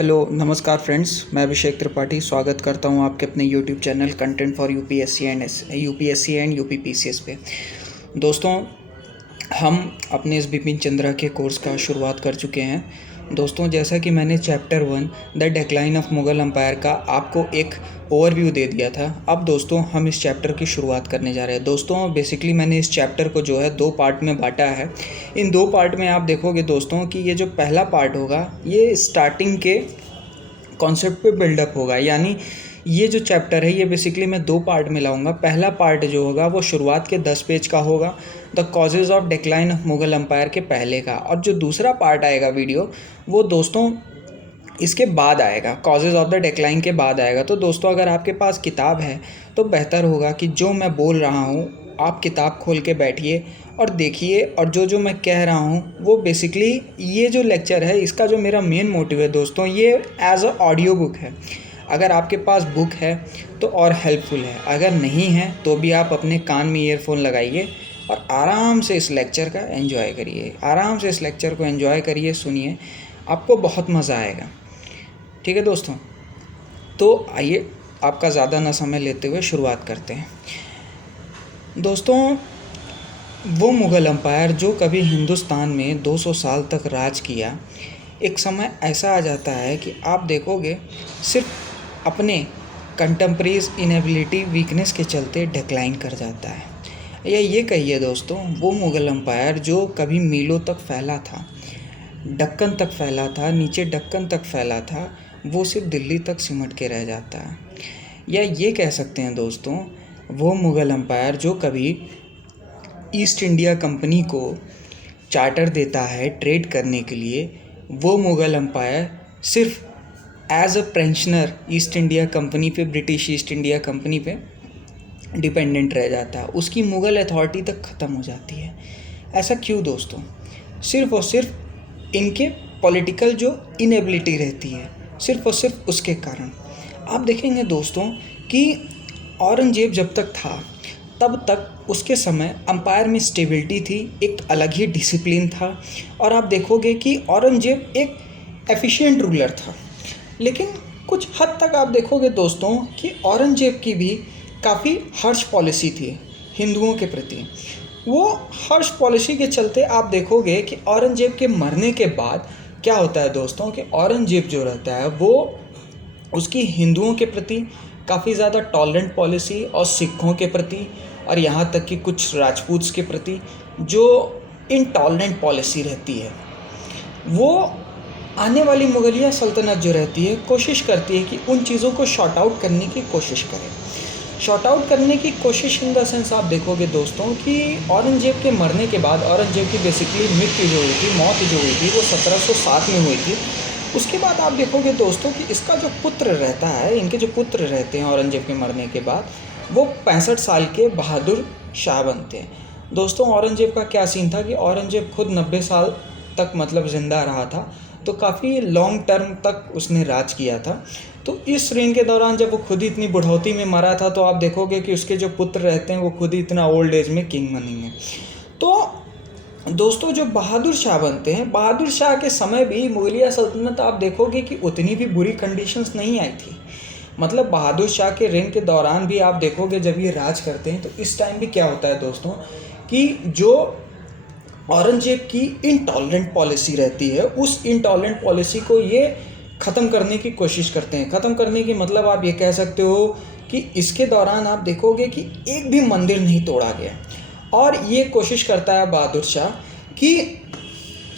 Hello नमस्कार friends, मैं अभिषेक त्रिपाठी स्वागत करता हूं आपके अपने YouTube channel content for UPSC and UPPCS पे। दोस्तों, हम अपने इस बिपिन चंद्रा के कोर्स का शुरुआत कर चुके हैं। दोस्तों, जैसा कि मैंने chapter 1 the decline of Mughal empire का आपको एक ओवरव्यू दे दिया था। अब दोस्तों हम इस चैप्टर की शुरुआत करने जा रहे हैं। दोस्तों, बेसिकली मैंने इस चैप्टर को जो है 2 पार्ट में बांटा है। इन 2 पार्ट में आप देखोगे दोस्तों कि ये जो पहला पार्ट होगा ये स्टार्टिंग के कॉन्सेप्ट पे बिल्डअप होगा। यानी ये जो चैप्टर है ये बेसिकली मैं 2 पार्ट में लाऊंगा। पहला पार्ट जो होगा वो शुरुआत के 10 पेज का होगा, the causes of decline of Mughal empire के पहले का। और जो दूसरा पार्ट आएगा वीडियो वो दोस्तों इसके बाद आएगा, कॉजेज़ ऑफ द डिक्लाइन के बाद आएगा। तो दोस्तों अगर आपके पास किताब है तो बेहतर होगा कि जो मैं बोल रहा हूँ आप किताब खोल के बैठिए और देखिए, और जो मैं कह रहा हूँ वो बेसिकली ये जो लेक्चर है इसका जो मेरा मेन मोटिव है दोस्तों, ये एज अ ऑडियो बुक है। अगर आपके पास बुक है तो और हेल्पफुल है, अगर नहीं है तो भी आप अपने कान में ईयरफोन लगाइए और आराम से इस लेक्चर का एंजॉय करिए। आराम से इस लेक्चर को एंजॉय करिए, सुनिए, आपको बहुत मज़ा आएगा। ठीक है दोस्तों, तो आइए आपका ज़्यादा ना समय लेते हुए शुरुआत करते हैं। दोस्तों, वो मुग़ल एम्पायर जो कभी हिंदुस्तान में 200 साल तक राज किया, एक समय ऐसा आ जाता है कि आप देखोगे सिर्फ अपने कंटेम्प्रेरीज इनेबिलिटी वीकनेस के चलते डिक्लाइन कर जाता है। या ये कहिए दोस्तों, वो मुग़ल एम्पायर जो कभी मीलों तक फैला था, दक्कन तक फैला था, नीचे दक्कन तक फैला था, वो सिर्फ दिल्ली तक सिमट के रह जाता है। या ये कह सकते हैं दोस्तों, वो मुग़ल एम्पायर जो कभी ईस्ट इंडिया कंपनी को चार्टर देता है ट्रेड करने के लिए, वो मुग़ल एम्पायर सिर्फ as a pensioner East India Company पे, ब्रिटिश ईस्ट इंडिया कंपनी पे डिपेंडेंट रह जाता है, उसकी मुग़ल अथॉरिटी तक ख़त्म हो जाती है। ऐसा क्यों दोस्तों? सिर्फ़ और सिर्फ इनके पॉलिटिकल जो इनेबिलिटी रहती है, सिर्फ़ और सिर्फ उसके कारण। आप देखेंगे दोस्तों कि औरंगज़ेब जब तक था तब तक उसके समय अम्पायर में स्टेबिलिटी थी, एक अलग ही डिसिप्लिन था, और आप देखोगे कि औरंगज़ेब एक एफिशिएंट रूलर था। लेकिन कुछ हद तक आप देखोगे दोस्तों कि औरंगज़ेब की भी काफ़ी हर्श पॉलिसी थी हिंदुओं के प्रति। वो हर्श पॉलिसी के चलते आप देखोगे कि औरंगज़ेब के मरने के बाद क्या होता है दोस्तों कि औरंगज़ेब जो रहता है वो उसकी हिंदुओं के प्रति काफ़ी ज़्यादा टॉलरेंट पॉलिसी, और सिखों के प्रति, और यहाँ तक कि कुछ राजपूत्स के प्रति जो इनटॉलरेंट पॉलिसी रहती है, वो आने वाली मुगलिया सल्तनत जो रहती है कोशिश करती है कि उन चीज़ों को शॉर्ट आउट करने की कोशिश करे। शॉर्ट आउट करने की कोशिश इन द सेंस आप देखोगे दोस्तों कि औरंगज़ेब के मरने के बाद औरंगज़ेब की बेसिकली मृत्यु जो हुई थी, मौत जो हुई थी, वो 1707 में हुई थी। उसके बाद आप देखोगे दोस्तों कि इसका जो पुत्र रहता है, इनके जो पुत्र रहते हैं औरंगज़ेब के मरने के बाद, वो 65 साल के बहादुर शाह बनते हैं। दोस्तों, औरंगज़ेब का क्या सीन था कि औरंगज़ेब खुद 90 साल तक मतलब ज़िंदा रहा था, तो काफ़ी लॉन्ग टर्म तक उसने राज किया था। तो इस रेन के दौरान जब वो खुद ही इतनी बुढ़ौती में मरा था, तो आप देखोगे कि उसके जो पुत्र रहते हैं वो खुद ही इतना ओल्ड एज में किंग बनेंगे। तो दोस्तों, जो बहादुर शाह बनते हैं, बहादुर शाह के समय भी मुगलिया सल्तनत आप देखोगे कि उतनी भी बुरी कंडीशंस नहीं आई थी। मतलब बहादुर शाह के रेन के दौरान भी आप देखोगे जब ये राज करते हैं तो इस टाइम भी क्या होता है दोस्तों कि जो औरंगज़ेब की इनटॉलरेंट पॉलिसी रहती है, उस इनटॉलरेंट पॉलिसी को ये ख़त्म करने की कोशिश करते हैं। ख़त्म करने की मतलब आप ये कह सकते हो कि इसके दौरान आप देखोगे कि एक भी मंदिर नहीं तोड़ा गया, और ये कोशिश करता है बहादुर शाह कि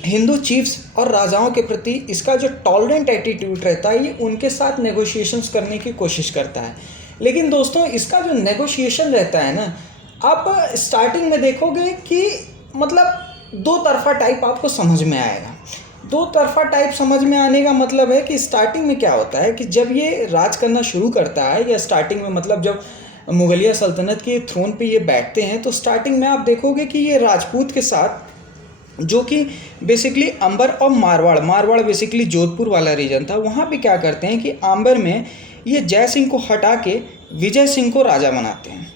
हिंदू चीफ्स और राजाओं के प्रति इसका जो टॉलरेंट एटीट्यूड रहता है ये उनके साथ नेगोशिएशंस करने की कोशिश करता है। लेकिन दोस्तों, इसका जो नेगोशिएशन रहता है ना, आप स्टार्टिंग में देखोगे कि मतलब दो तरफा टाइप आपको समझ में आएगा। दो तरफा टाइप समझ में आने का मतलब है कि स्टार्टिंग में क्या होता है कि जब ये राज करना शुरू करता है, या स्टार्टिंग में मतलब जब मुगलिया सल्तनत के थ्रोन पे ये बैठते हैं, तो स्टार्टिंग में आप देखोगे कि ये राजपूत के साथ, जो कि बेसिकली अंबर और मारवाड़ बेसिकली जोधपुर वाला रीजन था, वहाँ पे क्या करते हैं कि अंबर में ये जय सिंह को हटा के विजय सिंह को राजा बनाते हैं।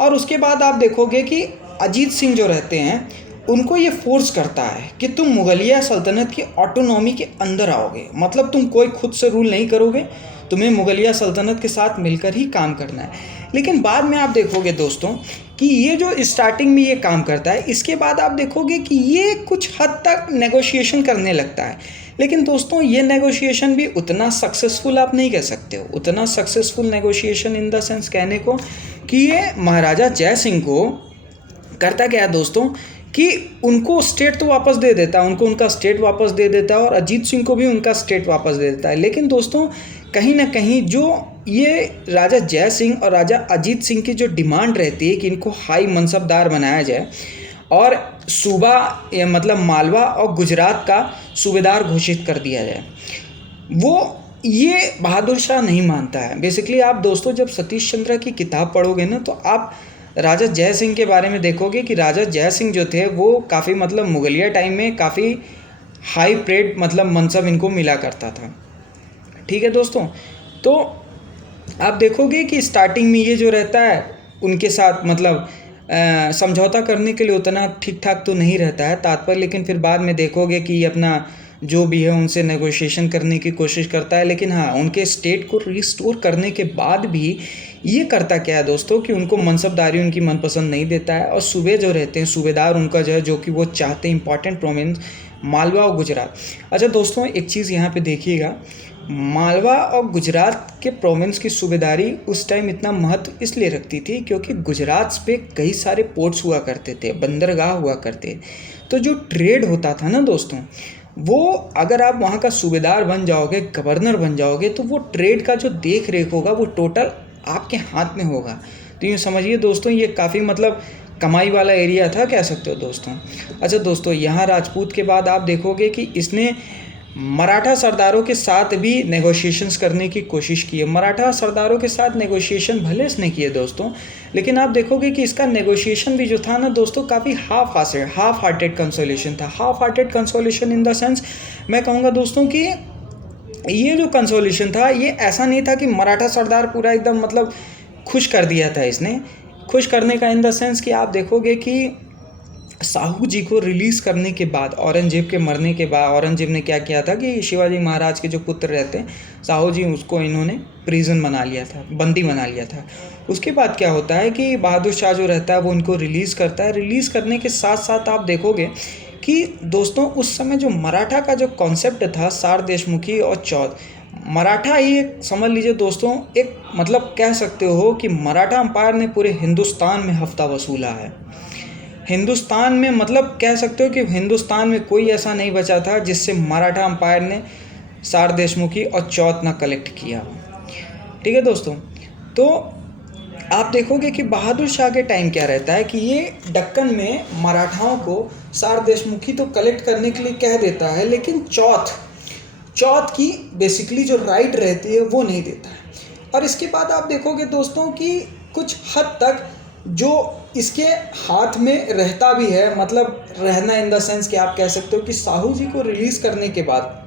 और उसके बाद आप देखोगे कि अजीत सिंह जो रहते हैं उनको ये फोर्स करता है कि तुम मुगलिया सल्तनत की ऑटोनॉमी के अंदर आओगे, मतलब तुम कोई खुद से रूल नहीं करोगे, तुम्हें मुगलिया सल्तनत के साथ मिलकर ही काम करना है। लेकिन बाद में आप देखोगे दोस्तों कि ये जो स्टार्टिंग में ये काम करता है, इसके बाद आप देखोगे कि ये कुछ हद तक नेगोशिएशन करने लगता है। लेकिन दोस्तों ये नेगोशिएशन भी उतना सक्सेसफुल आप नहीं कह सकते हो, उतना successful negotiation in the sense कहने को कि ये महाराजा जय सिंह को करता क्या है दोस्तों कि उनको स्टेट तो वापस दे देता है, उनको उनका स्टेट वापस दे देता है और अजीत सिंह को भी उनका स्टेट वापस दे देता है। लेकिन दोस्तों कहीं ना कहीं जो ये राजा जय सिंह और राजा अजीत सिंह की जो डिमांड रहती है कि इनको हाई मनसबदार बनाया जाए और सूबा मतलब मालवा और गुजरात का सूबेदार घोषित कर दिया जाए, वो ये बहादुर शाह नहीं मानता है। बेसिकली आप दोस्तों जब सतीश चंद्र की किताब पढ़ोगे ना तो आप राजा जय सिंह के बारे में देखोगे कि राजा जय सिंह जो थे वो काफ़ी मतलब मुगलिया टाइम में काफ़ी हाई प्रेड मतलब मनसब इनको मिला करता था। ठीक है दोस्तों, तो आप देखोगे कि स्टार्टिंग में ये जो रहता है उनके साथ मतलब समझौता करने के लिए उतना ठीक ठाक तो नहीं रहता है तात्पर्य, लेकिन फिर बाद में देखोगे कि अपना जो भी है उनसे नेगोशिएशन करने की कोशिश करता है। लेकिन हाँ, उनके स्टेट को रिस्टोर करने के बाद भी ये करता क्या है दोस्तों कि उनको मनसबदारी उनकी मनपसंद नहीं देता है और सूबे जो रहते हैं सूबेदार उनका जो है जो कि वो चाहते हैं इंपॉर्टेंट प्रोविंस मालवा और गुजरात। अच्छा दोस्तों एक चीज़ यहाँ पे देखिएगा, मालवा और गुजरात के प्रोविंस की सूबेदारी उस टाइम इतना महत्व इसलिए रखती थी क्योंकि गुजरात पे कई सारे पोर्ट्स हुआ करते थे, बंदरगाह हुआ करते, तो जो ट्रेड होता था ना दोस्तों वो अगर आप वहाँ का सूबेदार बन जाओगे, गवर्नर बन जाओगे, तो वो ट्रेड का जो देख रेख होगा वो टोटल आपके हाथ में होगा। तो यूँ समझिए दोस्तों ये काफ़ी मतलब कमाई वाला एरिया था, कह सकते हो दोस्तों। अच्छा दोस्तों यहाँ राजपूत के बाद आप देखोगे कि इसने मराठा सरदारों के साथ भी नेगोशिएशंस करने की कोशिश की है। मराठा सरदारों के साथ नेगोशिएशन भले इसने किए दोस्तों, लेकिन आप देखोगे कि इसका नेगोशिएशन भी जो था ना दोस्तों काफ़ी हाफ हार्टेड कंसोलेशन था। Half hearted consolation in the sense मैं कहूँगा दोस्तों कि ये जो कंसोलेशन था ये ऐसा नहीं था कि मराठा सरदार पूरा एकदम मतलब खुश कर दिया था इसने। खुश करने का इन द सेंस कि आप देखोगे कि साहू जी को रिलीज़ करने के बाद, औरंगजेब के मरने के बाद, औरंगजेब ने क्या किया था कि शिवाजी महाराज के जो पुत्र रहते हैं साहू जी, उसको इन्होंने प्रिजन बना लिया था, बंदी बना लिया था। उसके बाद क्या होता है कि बहादुर शाह जो रहता है वो इनको रिलीज़ करता है। रिलीज़ करने के साथ साथ आप देखोगे कि दोस्तों उस समय जो मराठा का जो कॉन्सेप्ट था सार देशमुखी और चौथ, मराठा ये समझ लीजिए दोस्तों एक मतलब कह सकते हो कि मराठा अंपायर ने पूरे हिंदुस्तान में हफ्ता वसूला है। हिंदुस्तान में मतलब कह सकते हो कि हिंदुस्तान में कोई ऐसा नहीं बचा था जिससे मराठा अंपायर ने सार देशमुखी और चौथ ना कलेक्ट किया हो। ठीक है दोस्तों, तो आप देखोगे कि बहादुर शाह के टाइम क्या रहता है कि ये दक्कन में मराठाओं को सार देशमुखी तो कलेक्ट करने के लिए कह देता है, लेकिन चौथ की बेसिकली जो राइट रहती है वो नहीं देता है। और इसके बाद आप देखोगे दोस्तों कि कुछ हद तक जो इसके हाथ में रहता भी है, मतलब रहना इन द सेंस कि आप कह सकते हो कि साहू जी को रिलीज़ करने के बाद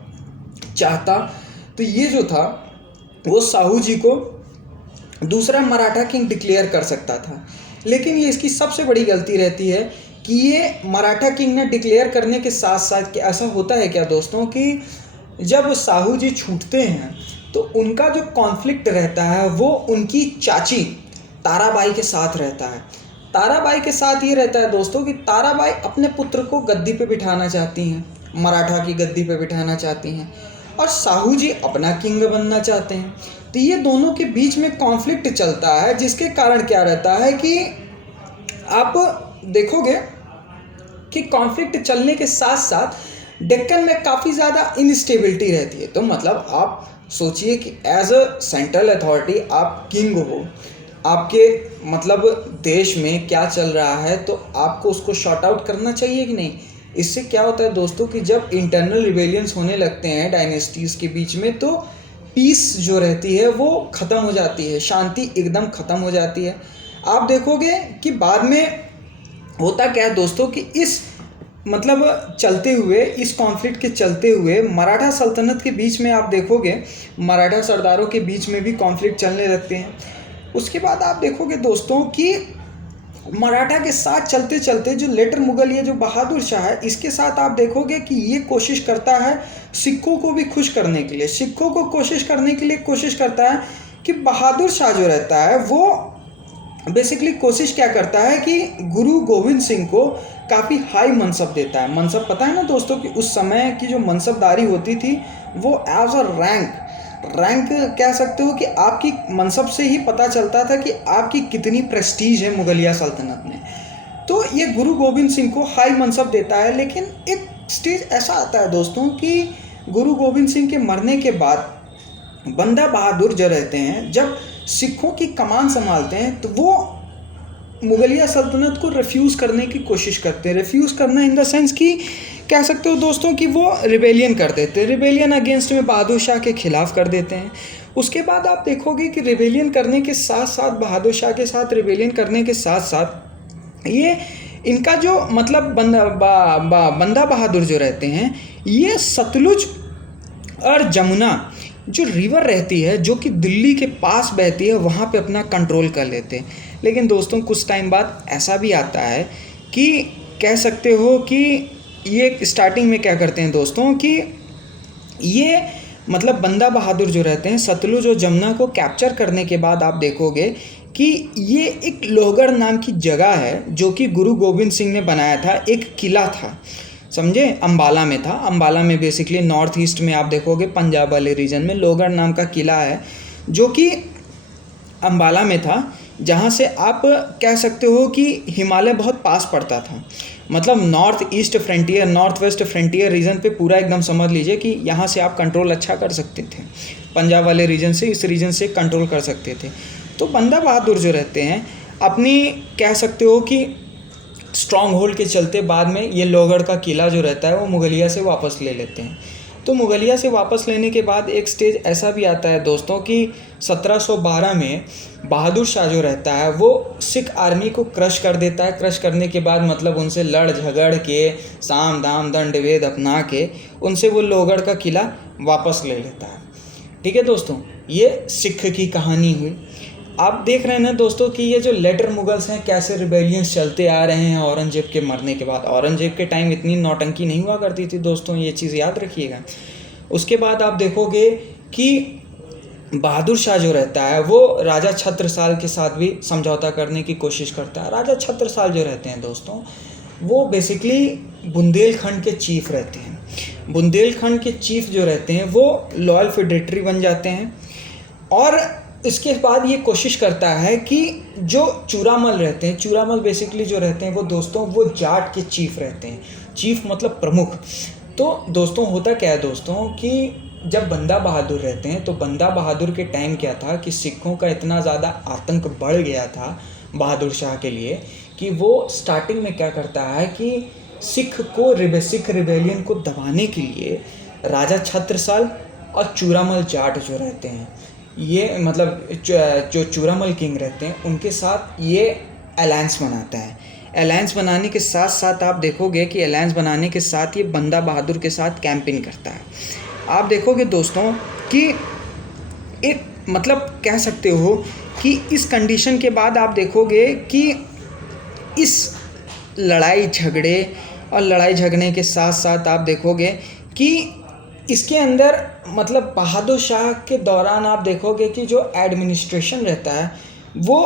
चाहता तो ये जो था वो साहू जी को दूसरा मराठा किंग डिक्लेयर कर सकता था। लेकिन ये इसकी सबसे बड़ी गलती रहती है कि ये मराठा किंग ने डिक्लेयर करने के साथ साथ कि ऐसा होता है क्या दोस्तों कि जब साहू जी छूटते हैं तो उनका जो कॉन्फ्लिक्ट रहता है वो उनकी चाची ताराबाई के साथ रहता है। ताराबाई के साथ ये रहता है दोस्तों कि ताराबाई अपने पुत्र को गद्दी पे बिठाना चाहती हैं, मराठा की गद्दी पे बिठाना चाहती हैं, और साहू जी अपना किंग बनना चाहते हैं। तो ये दोनों के बीच में कॉन्फ्लिक्ट चलता है, जिसके कारण क्या रहता है कि आप देखोगे कि कॉन्फ्लिक्ट चलने के साथ साथ डेक्कन में काफ़ी ज़्यादा इनस्टेबिलिटी रहती है। तो मतलब आप सोचिए कि एज अ सेंट्रल अथॉरिटी आप किंग हो, आपके मतलब देश में क्या चल रहा है तो आपको उसको शॉर्ट आउट करना चाहिए कि नहीं। इससे क्या होता है दोस्तों कि जब इंटरनल रिबेलियंस होने लगते हैं डायनेस्टीज़ के बीच में तो पीस जो रहती है वो ख़त्म हो जाती है, शांति एकदम ख़त्म हो जाती है। आप देखोगे कि बाद में होता क्या है दोस्तों कि इस मतलब चलते हुए, इस कॉन्फ्लिक्ट के चलते हुए मराठा सल्तनत के बीच में आप देखोगे मराठा सरदारों के बीच में भी कॉन्फ्लिक्ट चलने लगते हैं। उसके बाद आप देखोगे दोस्तों कि मराठा के साथ चलते चलते जो लेटर मुगल ये जो बहादुर शाह है, इसके साथ आप देखोगे कि ये कोशिश करता है सिखों को भी खुश करने के लिए, सिखों को कोशिश करता है कि बहादुर शाह जो रहता है वो बेसिकली कोशिश क्या करता है कि गुरु गोविंद सिंह को काफ़ी हाई मनसब देता है। मनसब पता है ना दोस्तों कि उस समय की जो मनसबदारी होती थी वो एज अ रैंक कह सकते हो कि आपकी मनसब से ही पता चलता था कि आपकी कितनी प्रेस्टीज है मुगलिया सल्तनत में। तो ये गुरु गोविंद सिंह को हाई मनसब देता है। लेकिन एक स्टेज ऐसा आता है दोस्तों कि गुरु गोविंद सिंह के मरने के बाद बंदा बहादुर जो रहते हैं, जब सिखों की कमान संभालते हैं तो वो मुगलिया सल्तनत को रिफ्यूज़ करने की कोशिश करते हैं। रिफ्यूज़ करना इन द सेंस कि कह सकते हो दोस्तों कि वो रिबेलियन कर देते हैं, रिबेलियन अगेंस्ट में बहादुर शाह के खिलाफ कर देते हैं। उसके बाद आप देखोगे कि रिबेलियन करने के साथ साथ, बहादुर शाह के साथ रिबेलियन करने के साथ साथ ये इनका जो मतलब बंदा बहादुर जो रहते हैं, ये सतलुज और जमुना जो रिवर रहती है जो कि दिल्ली के पास बहती है, वहाँ पे अपना कंट्रोल कर लेते हैं। लेकिन दोस्तों कुछ टाइम बाद ऐसा भी आता है कि कह सकते हो कि ये स्टार्टिंग में क्या करते हैं दोस्तों कि ये मतलब बंदा बहादुर जो रहते हैं सतलुज और जमुना को कैप्चर करने के बाद आप देखोगे कि ये एक लोहगढ़ नाम की जगह है जो कि गुरु गोविंद सिंह ने बनाया था, एक किला था, समझे, अंबाला में था। अंबाला में बेसिकली नॉर्थ ईस्ट में आप देखोगे पंजाब वाले रीजन में लोहगढ़ नाम का किला है जो कि अंबाला में था, जहाँ से आप कह सकते हो कि हिमालय बहुत पास पड़ता था। मतलब नॉर्थ वेस्ट फ्रंटियर रीजन पे पूरा एकदम समझ लीजिए कि यहाँ से आप कंट्रोल अच्छा कर सकते थे, पंजाब वाले रीजन से, इस रीजन से कंट्रोल कर सकते थे। तो बंदा बहादुर जो रहते हैं अपनी कह सकते हो कि स्ट्रॉन्ग होल्ड के चलते बाद में ये लोहगढ़ का किला जो रहता है वो मुगलिया से वापस ले लेते हैं। तो मुगलिया से वापस लेने के बाद एक स्टेज ऐसा भी आता है दोस्तों कि 1712 में बहादुर शाह जो रहता है वो सिख आर्मी को क्रश कर देता है। क्रश करने के बाद मतलब उनसे लड़ झगड़ के साम दाम दंड भेद अपना के उनसे वो लोहगढ़ का किला वापस ले लेता है। ठीक है दोस्तों, ये सिख की कहानी हुई। आप देख रहे हैं ना दोस्तों कि ये जो लेटर मुगल्स हैं कैसे रिबेलियंस चलते आ रहे हैं औरंगजेब के मरने के बाद। औरंगजेब के टाइम इतनी नौटंकी नहीं हुआ करती थी दोस्तों, ये चीज़ याद रखिएगा। उसके बाद आप देखोगे कि बहादुर शाह जो रहता है वो राजा छत्रसाल के साथ भी समझौता करने की कोशिश करता है। राजा छत्रसाल जो रहते हैं दोस्तों वो बेसिकली बुंदेलखंड के चीफ रहते हैं। बुंदेलखंड के चीफ जो रहते हैं वो लॉयल फेडरेटरी बन जाते हैं। और इसके बाद ये कोशिश करता है कि जो चूरामल रहते हैं, चूरामल बेसिकली जो रहते हैं वो दोस्तों वो जाट के चीफ रहते हैं। चीफ मतलब प्रमुख। तो दोस्तों होता क्या है दोस्तों कि जब बंदा बहादुर रहते हैं तो बंदा बहादुर के टाइम क्या था कि सिखों का इतना ज़्यादा आतंक बढ़ गया था बहादुर शाह के लिए कि वो स्टार्टिंग में क्या करता है कि सिख रिबेलियन को दबाने के लिए राजा छत्रसाल और चूरामल जाट जो रहते हैं, ये मतलब जो चूरामल किंग रहते हैं उनके साथ ये अलायंस बनाता है। अलायंस बनाने के साथ साथ आप देखोगे कि अलायंस बनाने के साथ ये बंदा बहादुर के साथ कैंपेन करता है। आप देखोगे दोस्तों कि एक मतलब कह सकते हो कि इस कंडीशन के बाद आप देखोगे कि इस लड़ाई झगड़े के साथ साथ आप देखोगे कि इसके अंदर मतलब बहादुर शाह के दौरान आप देखोगे कि जो एडमिनिस्ट्रेशन रहता है वो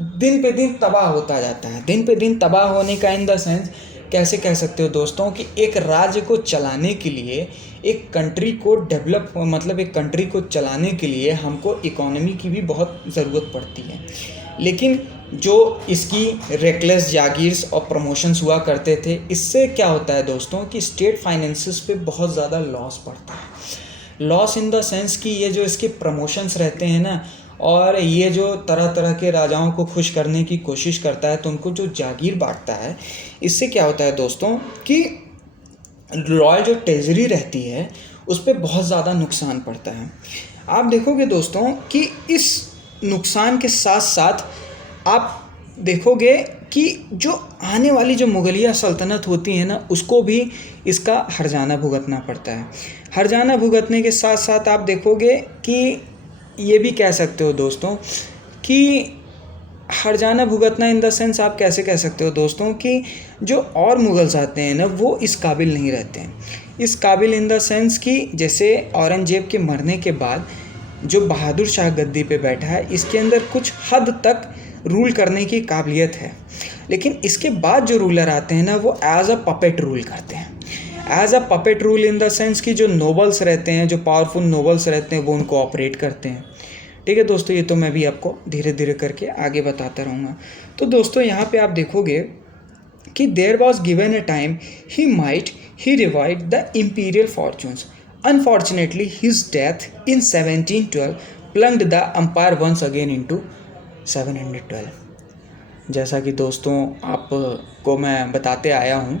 दिन पे दिन तबाह होता जाता है। दिन पे दिन तबाह होने का इन द सेंस कैसे कह सकते हो दोस्तों कि एक राज्य को चलाने के लिए, एक कंट्री को चलाने के लिए हमको इकोनॉमी की भी बहुत ज़रूरत पड़ती है। लेकिन जो इसकी रेकलेस जागीर्स और प्रमोशंस हुआ करते थे, इससे क्या होता है दोस्तों कि स्टेट फाइनेंसेस पे बहुत ज़्यादा लॉस पड़ता है। लॉस इन द सेंस कि ये जो इसके प्रमोशंस रहते हैं ना, और ये जो तरह तरह के राजाओं को खुश करने की कोशिश करता है तो उनको जो जागीर बांटता है, इससे क्या होता है दोस्तों कि रॉयल जो ट्रेजरी रहती है उस पर बहुत ज़्यादा नुकसान पड़ता है। आप देखोगे दोस्तों कि इस नुकसान के साथ साथ आप देखोगे कि जो आने वाली जो मुगलिया सल्तनत होती है ना, उसको भी इसका हर्जाना भुगतना पड़ता है। हर्जाना भुगतने के साथ साथ आप देखोगे कि ये भी कह सकते हो दोस्तों कि हर्जाना भुगतना इन द सेंस आप कैसे कह सकते हो दोस्तों कि जो और मुग़ल्स आते हैं ना वो इस काबिल नहीं रहते हैं। इस काबिल इन द सेंस कि जैसे औरंगज़ेब के मरने के बाद जो बहादुर शाह गद्दी पे बैठा है, इसके अंदर कुछ हद तक रूल करने की काबिलियत है, लेकिन इसके बाद जो रूलर आते हैं ना वो एज अ पपेट रूल करते हैं। As a puppet rule in the sense कि जो नोबल्स रहते हैं, जो पावरफुल नोबल्स रहते हैं, वो उनको ऑपरेट करते हैं। ठीक है दोस्तों, ये तो मैं भी आपको धीरे धीरे करके आगे बताता रहूँगा। तो दोस्तों यहाँ पे आप देखोगे कि there was given a time he revived the imperial fortunes. Unfortunately his death in 1712 plunged the empire once again into 712। जैसा कि दोस्तों आपको मैं बताते आया हूँ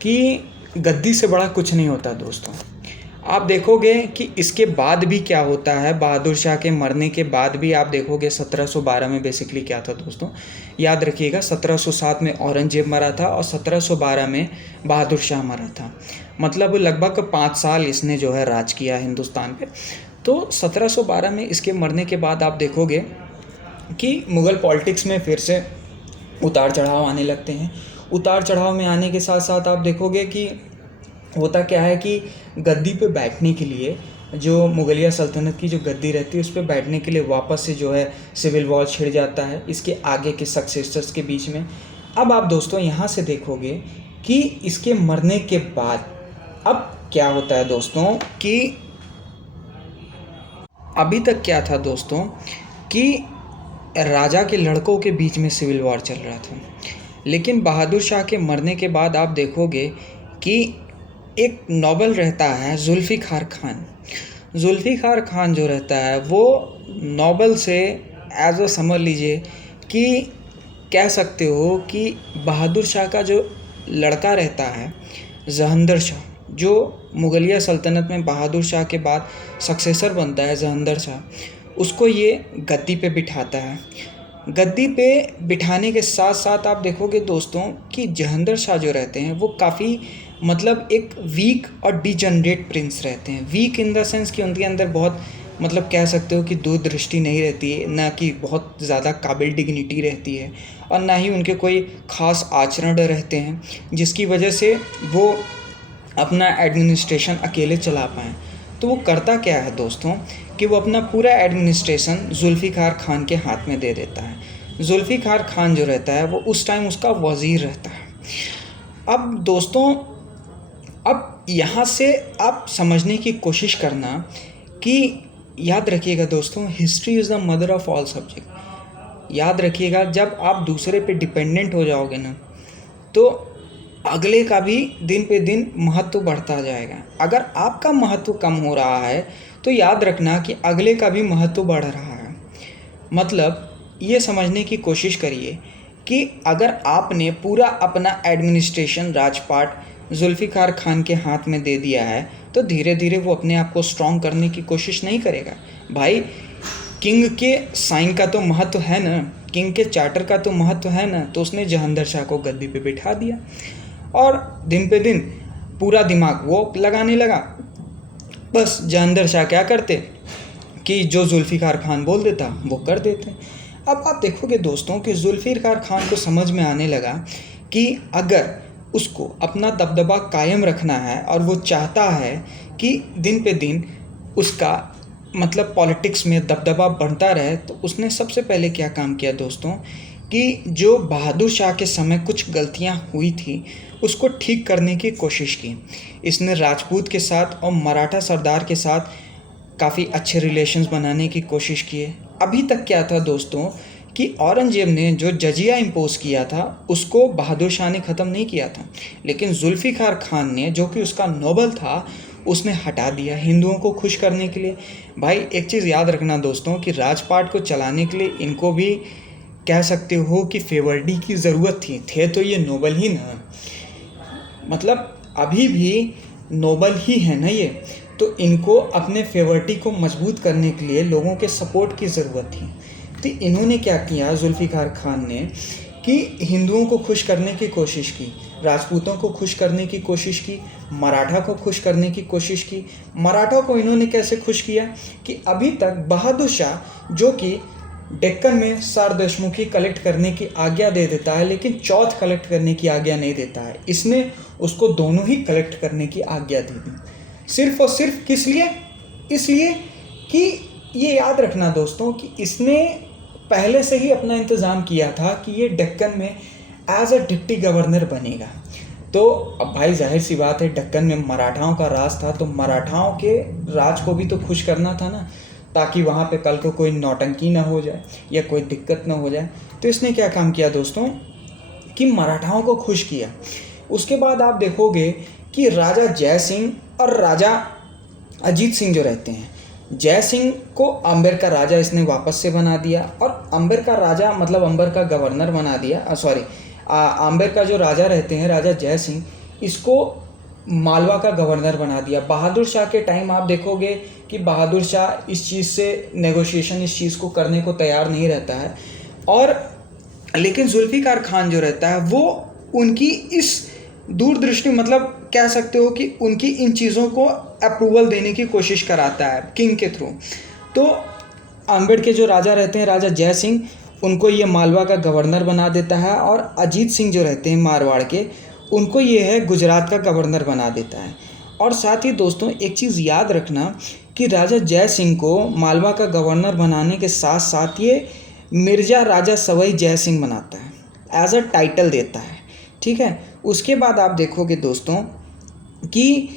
कि गद्दी से बड़ा कुछ नहीं होता दोस्तों। आप देखोगे कि इसके बाद भी क्या होता है, बहादुर शाह के मरने के बाद भी आप देखोगे 1712 में बेसिकली क्या था दोस्तों, याद रखिएगा 1707 में औरंगजेब मरा था और 1712 में बहादुर शाह मरा था। मतलब लगभग 5 साल इसने जो है राज किया हिंदुस्तान पे। तो 1712 में इसके मरने के बाद आप देखोगे कि मुग़ल पॉलिटिक्स में फिर से उतार चढ़ाव आने लगते हैं। उतार चढ़ाव में आने के साथ साथ आप देखोगे कि होता क्या है कि गद्दी पे बैठने के लिए जो मुगलिया सल्तनत की जो गद्दी रहती है उस पे बैठने के लिए वापस से जो है सिविल वॉर छिड़ जाता है इसके आगे के सक्सेसर्स के बीच में। अब आप दोस्तों यहाँ से देखोगे कि इसके मरने के बाद अब क्या होता है दोस्तों कि अभी तक क्या था दोस्तों कि राजा के लड़कों के बीच में सिविल वॉर चल रहा था, लेकिन बहादुर शाह के मरने के बाद आप देखोगे कि एक नॉबल रहता है जुल्फ़िकार खान। जुल्फ़िकार खान जो रहता है वो नॉबल से एज अ समझ लीजिए कि कह सकते हो कि बहादुर शाह का जो लड़का रहता है जहंदर शाह, जो मुगलिया सल्तनत में बहादुर शाह के बाद सक्सेसर बनता है जहंदर शाह, उसको ये गद्दी पे बिठाता है। गद्दी पे बिठाने के साथ साथ आप देखोगे दोस्तों कि जहंदर शाह जो रहते हैं वो काफ़ी मतलब एक वीक और डिजनरेट प्रिंस रहते हैं। वीक इन द सेंस कि उनके अंदर बहुत मतलब कह सकते हो कि दूरदृष्टि नहीं रहती है, ना कि बहुत ज़्यादा काबिल डिग्निटी रहती है, और ना ही उनके कोई ख़ास आचरण रहते हैं जिसकी वजह से वो अपना एडमिनिस्ट्रेशन अकेले चला पाएँ। तो वो करता क्या है दोस्तों कि वो अपना पूरा एडमिनिस्ट्रेशन जुल्फ़िकार खान के हाथ में दे देता है। जुल्फ़िकार खान जो रहता है वो उस टाइम उसका वज़ीर रहता है। अब दोस्तों अब यहाँ से आप समझने की कोशिश करना कि याद रखिएगा दोस्तों, history is the mother of all subject. याद रखिएगा, जब आप दूसरे पे डिपेंडेंट हो जाओगे ना तो अगले का भी दिन पे दिन महत्व बढ़ता जाएगा। अगर आपका महत्व कम हो रहा है तो याद रखना कि अगले का भी महत्व बढ़ रहा है। मतलब ये समझने की कोशिश करिए कि अगर आपने पूरा अपना एडमिनिस्ट्रेशन राजपाट जुल्फ़िकार खान के हाथ में दे दिया है तो धीरे धीरे वो अपने आप को स्ट्रॉन्ग करने की कोशिश नहीं करेगा। भाई किंग के साइन का तो महत्व है ना, किंग के चार्टर का तो महत्व है ना, तो उसने जहांगीर शाह को गद्दी पे बिठा दिया और दिन पे दिन पूरा दिमाग वो लगाने लगा। बस जहांगीर शाह क्या करते कि जो जुल्फ़िकार खान बोल देता वो कर देते। अब आप देखोगे दोस्तों कि जुल्फ़िकार खान को समझ में आने लगा कि अगर उसको अपना दबदबा कायम रखना है और वो चाहता है कि दिन पे दिन उसका मतलब पॉलिटिक्स में दबदबा बढ़ता रहे, तो उसने सबसे पहले क्या काम किया दोस्तों कि जो बहादुर शाह के समय कुछ गलतियां हुई थी उसको ठीक करने की कोशिश की। इसने राजपूत के साथ और मराठा सरदार के साथ काफ़ी अच्छे रिलेशंस बनाने की कोशिश किए। अभी तक क्या था दोस्तों कि औरंगजेब ने जो जजिया इम्पोज किया था उसको बहादुर शाह ने ख़त्म नहीं किया था, लेकिन जुल्फ़िकार खान ने, जो कि उसका नोबल था, उसने हटा दिया हिंदुओं को खुश करने के लिए। भाई एक चीज़ याद रखना दोस्तों कि राजपाट को चलाने के लिए इनको भी कह सकते हो कि फेवर्डी की ज़रूरत थी। थे तो ये नोबल ही ना, मतलब अभी भी नोबल ही है ना ये, तो इनको अपने फेवर्टी को मजबूत करने के लिए लोगों के सपोर्ट की ज़रूरत थी। तो इन्होंने क्या किया जुल्फ़िकार खान ने कि हिंदुओं को खुश करने की कोशिश की, राजपूतों को खुश करने की कोशिश की, मराठा को खुश करने की कोशिश की। मराठा को इन्होंने कैसे खुश किया कि अभी तक बहादुर शाह, जो कि डेक्कन में सारदशमुखी कलेक्ट करने की आज्ञा दे देता है, लेकिन चौथ कलेक्ट करने की आज्ञा नहीं देता है। इसने उसको दोनों ही कलेक्ट करने की आज्ञा दे दी, सिर्फ और सिर्फ किस लिए? इसलिए कि ये याद रखना दोस्तों कि इसने पहले से ही अपना इंतज़ाम किया था कि ये डेक्कन में एज अ डिप्टी गवर्नर बनेगा। तो अब भाई जाहिर सी बात है, डेक्कन में मराठाओं का राज था, तो मराठाओं के राज को भी तो खुश करना था ना, ताकि वहाँ पे कल को कोई नौटंकी ना हो जाए या कोई दिक्कत ना हो जाए। तो इसने क्या काम किया दोस्तों कि मराठाओं को खुश किया। उसके बाद आप देखोगे कि राजा जय सिंह और राजा अजीत सिंह जो रहते हैं, जय सिंह को अंबर का राजा इसने वापस से बना दिया, और अंबर का राजा मतलब अंबर का गवर्नर बना दिया। अंबर का जो राजा रहते हैं राजा जय सिंह, इसको मालवा का गवर्नर बना दिया। बहादुर शाह के टाइम आप देखोगे कि बहादुर शाह इस चीज़ से नेगोशिएशन, इस चीज़ को करने को तैयार नहीं रहता है, और लेकिन जुल्फ़िकार खान जो रहता है वो उनकी इस दूरदृष्टि मतलब कह सकते हो कि उनकी इन चीज़ों को अप्रूवल देने की कोशिश कराता है किंग के थ्रू। तो अंबर के जो राजा रहते हैं राजा जय सिंह, उनको ये मालवा का गवर्नर बना देता है, और अजीत सिंह जो रहते हैं मारवाड़ के, उनको ये है गुजरात का गवर्नर बना देता है। और साथ ही दोस्तों एक चीज़ याद रखना कि राजा जय सिंह को मालवा का गवर्नर बनाने के साथ साथ ये मिर्ज़ा राजा सवाई जय सिंह बनाता है, एज अ टाइटल देता है, ठीक है। उसके बाद आप देखोगे दोस्तों कि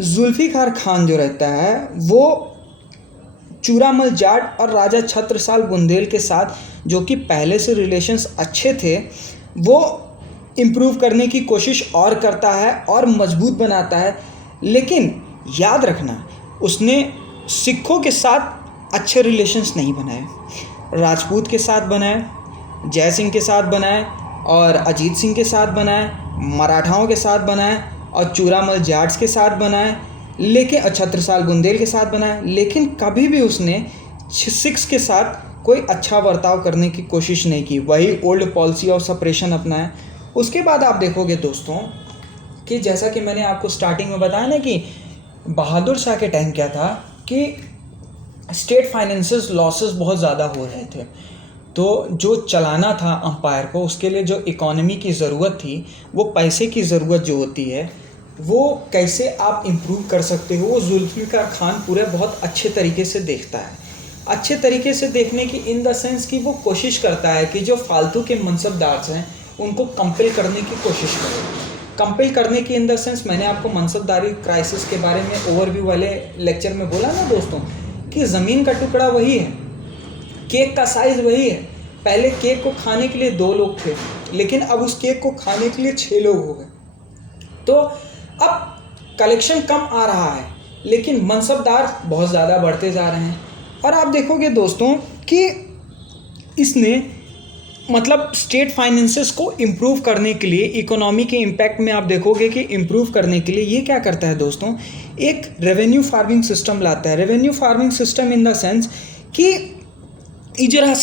जुल्फ़िकार खान जो रहता है वो चूरामल जाट और राजा छत्रसाल बुंदेल के साथ, जो कि पहले से रिलेशंस अच्छे थे, वो इम्प्रूव करने की कोशिश और करता है और मजबूत बनाता है। लेकिन याद रखना उसने सिखों के साथ अच्छे रिलेशंस नहीं बनाए, राजपूत के साथ बनाए, जय सिंह के साथ बनाए, और अजीत सिंह के साथ बनाए, मराठाओं के साथ बनाए, और चूरामल जाट्स के साथ बनाए, लेकिन छत्रसाल बुंदेल के साथ बनाए। लेकिन कभी भी उसने सिख्स के साथ कोई अच्छा बर्ताव करने की कोशिश नहीं की, वही ओल्ड पॉलिसी ऑफ सेपरेशन अपनाया। उसके बाद आप देखोगे दोस्तों कि जैसा कि मैंने आपको स्टार्टिंग में बताया ना कि बहादुर शाह के टाइम क्या था कि स्टेट फाइनेंसेस लॉसेस बहुत ज़्यादा हो रहे थे, तो जो चलाना था अंपायर को, उसके लिए जो इकोनॉमी की ज़रूरत थी, वो पैसे की ज़रूरत जो होती है, वो कैसे आप इम्प्रूव कर सकते हो, वो जुल्फ़िकार खान पूरे बहुत अच्छे तरीके से देखता है। अच्छे तरीके से देखने की इन द सेंस कि वो कोशिश करता है कि जो फालतू के मनसबदार हैं उनको कंपेल करने की कोशिश करे। कंपेल करने की इन द सेंस, मैंने आपको मनसबदारी क्राइसिस के बारे में ओवरव्यू वाले लेक्चर में बोला ना दोस्तों कि ज़मीन का टुकड़ा वही है, केक का साइज़ वही है। पहले केक को खाने के लिए 2 लोग थे, लेकिन अब उस केक को खाने के लिए 6 लोग हो गए। तो अब कलेक्शन कम आ रहा है, लेकिन मनसबदार बहुत ज़्यादा बढ़ते जा रहे हैं। और आप देखोगे दोस्तों कि इसने मतलब स्टेट फाइनेंसेस को इम्प्रूव करने के लिए, इकोनॉमी के इम्पैक्ट में आप देखोगे कि इम्प्रूव करने के लिए ये क्या करता है दोस्तों, एक रेवेन्यू फार्मिंग सिस्टम लाता है। Revenue farming system in the sense कि इजरा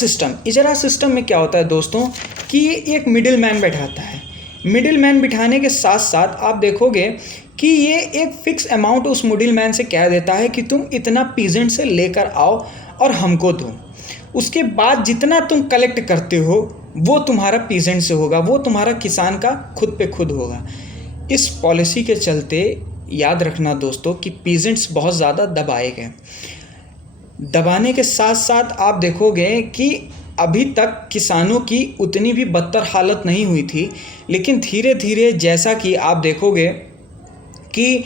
सिस्टम में क्या होता है दोस्तों कि ये एक मिडिल मैन बैठाता है। मिडिल मैन बिठाने के साथ साथ आप देखोगे कि ये एक फ़िक्स अमाउंट उस मिडिल मैन से कह देता है कि तुम इतना पीजेंट से लेकर आओ और हमको दो। उसके बाद जितना तुम कलेक्ट करते हो वो तुम्हारा पीजेंट से होगा, वो तुम्हारा किसान का खुद पे खुद होगा। इस पॉलिसी के चलते याद रखना दोस्तों कि पीजेंट्स बहुत ज़्यादा दबाए गए। दबाने के साथ साथ आप देखोगे कि अभी तक किसानों की उतनी भी बदतर हालत नहीं हुई थी, लेकिन धीरे धीरे जैसा कि आप देखोगे कि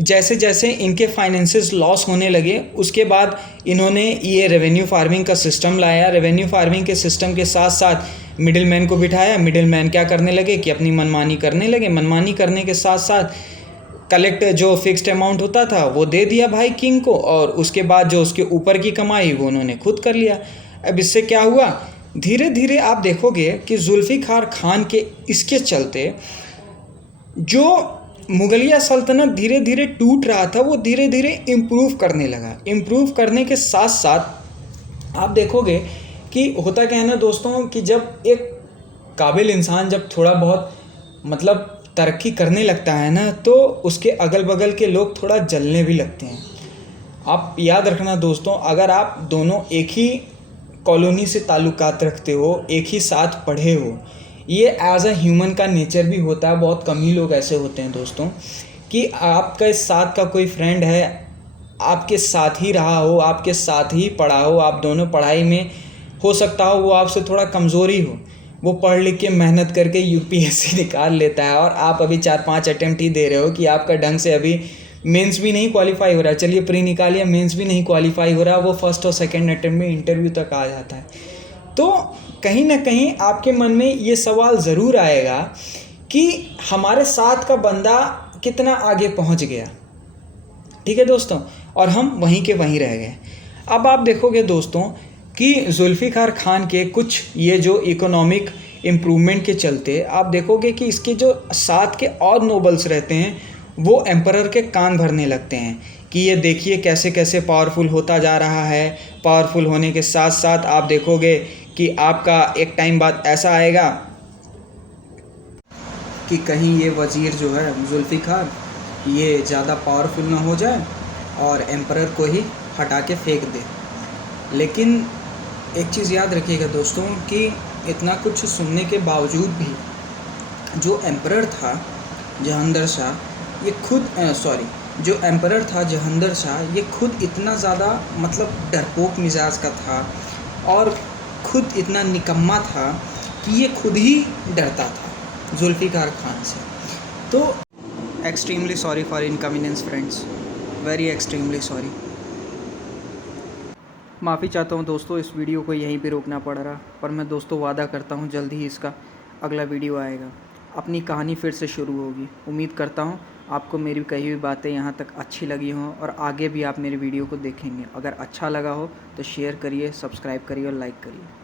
जैसे जैसे इनके फाइनेंसेस लॉस होने लगे, उसके बाद इन्होंने ये रेवेन्यू फार्मिंग का सिस्टम लाया। रेवेन्यू फार्मिंग के सिस्टम के साथ साथ मिडिल मैन को बिठाया। मिडिल मैन क्या करने लगे कि अपनी मनमानी करने लगे। मनमानी करने के साथ साथ कलेक्ट जो फिक्स्ड अमाउंट होता था वो दे दिया भाई किंग को, और उसके बाद जो उसके ऊपर की कमाई वो उन्होंने खुद कर लिया। अब इससे क्या हुआ, धीरे धीरे आप देखोगे कि जुल्फ़िकार खान के इसके चलते जो मुगलिया सल्तनत धीरे धीरे टूट रहा था वो धीरे धीरे इम्प्रूव करने लगा। इम्प्रूव करने के साथ साथ आप देखोगे कि होता क्या है ना दोस्तों कि जब एक काबिल इंसान जब थोड़ा बहुत मतलब तरक्की करने लगता है ना, तो उसके अगल बगल के लोग थोड़ा जलने भी लगते हैं। आप याद रखना दोस्तों, अगर आप दोनों एक ही कॉलोनी से ताल्लुकात रखते हो, एक ही साथ पढ़े हो। ये एज अ ह्यूमन का नेचर भी होता है, बहुत कम ही लोग ऐसे होते हैं दोस्तों कि आपका इस साथ का कोई फ्रेंड है, आपके साथ ही रहा हो, आपके साथ ही पढ़ा हो, आप दोनों पढ़ाई में हो सकता हो वो आपसे थोड़ा कमज़ोरी हो, वो पढ़ लिख के मेहनत करके यूपीएससी निकाल लेता है और आप अभी 4-5 अटेम्प्ट ही दे रहे हो कि आपका ढंग से अभी मेंस भी नहीं क्वालिफाई हो रहा है। चलिए प्री निकालिए, मेंस भी नहीं क्वालिफाई हो रहा, वो फर्स्ट और सेकंड अटेम्प्ट में इंटरव्यू तक आ जाता है। तो कहीं ना कहीं आपके मन में ये सवाल ज़रूर आएगा कि हमारे साथ का बंदा कितना आगे पहुंच गया, ठीक है दोस्तों, और हम वहीं के वहीं रह गए। अब आप देखोगे दोस्तों कि जुल्फ़िकार खान के कुछ ये जो इकोनॉमिक इम्प्रूवमेंट के चलते आप देखोगे कि इसके जो साथ के और नोबल्स रहते हैं वो एम्परर के कान भरने लगते हैं कि ये देखिए कैसे कैसे पावरफुल होता जा रहा है। पावरफुल होने के साथ साथ आप देखोगे कि आपका एक टाइम बाद ऐसा आएगा कि कहीं ये वज़ीर जो है जुल्फ़िकार ये ज़्यादा पावरफुल ना हो जाए और एम्परर को ही हटा के फेंक दे। लेकिन एक चीज़ याद रखिएगा दोस्तों कि इतना कुछ सुनने के बावजूद भी जो एम्परर था जहांगीर शाह, ये खुद जो एम्परर था जहांगीर शाह, ये खुद इतना ज़्यादा मतलब डरपोक मिजाज का था और खुद इतना निकम्मा था कि ये खुद ही डरता था जुल्फ़िकार खान से। तो extremely sorry for inconvenience friends, very extremely sorry. माफ़ी चाहता हूँ दोस्तों, इस वीडियो को यहीं पे रोकना पड़ रहा, पर मैं दोस्तों वादा करता हूँ जल्द ही इसका अगला वीडियो आएगा। अपनी कहानी फिर से शुरू होगी। उम्मीद करता हूँ आपको मेरी कही हुई बातें यहाँ तक अच्छी लगी हों और आगे भी आप मेरी वीडियो को देखेंगे। अगर अच्छा लगा हो तो शेयर करिए, सब्सक्राइब करिए और लाइक करिए।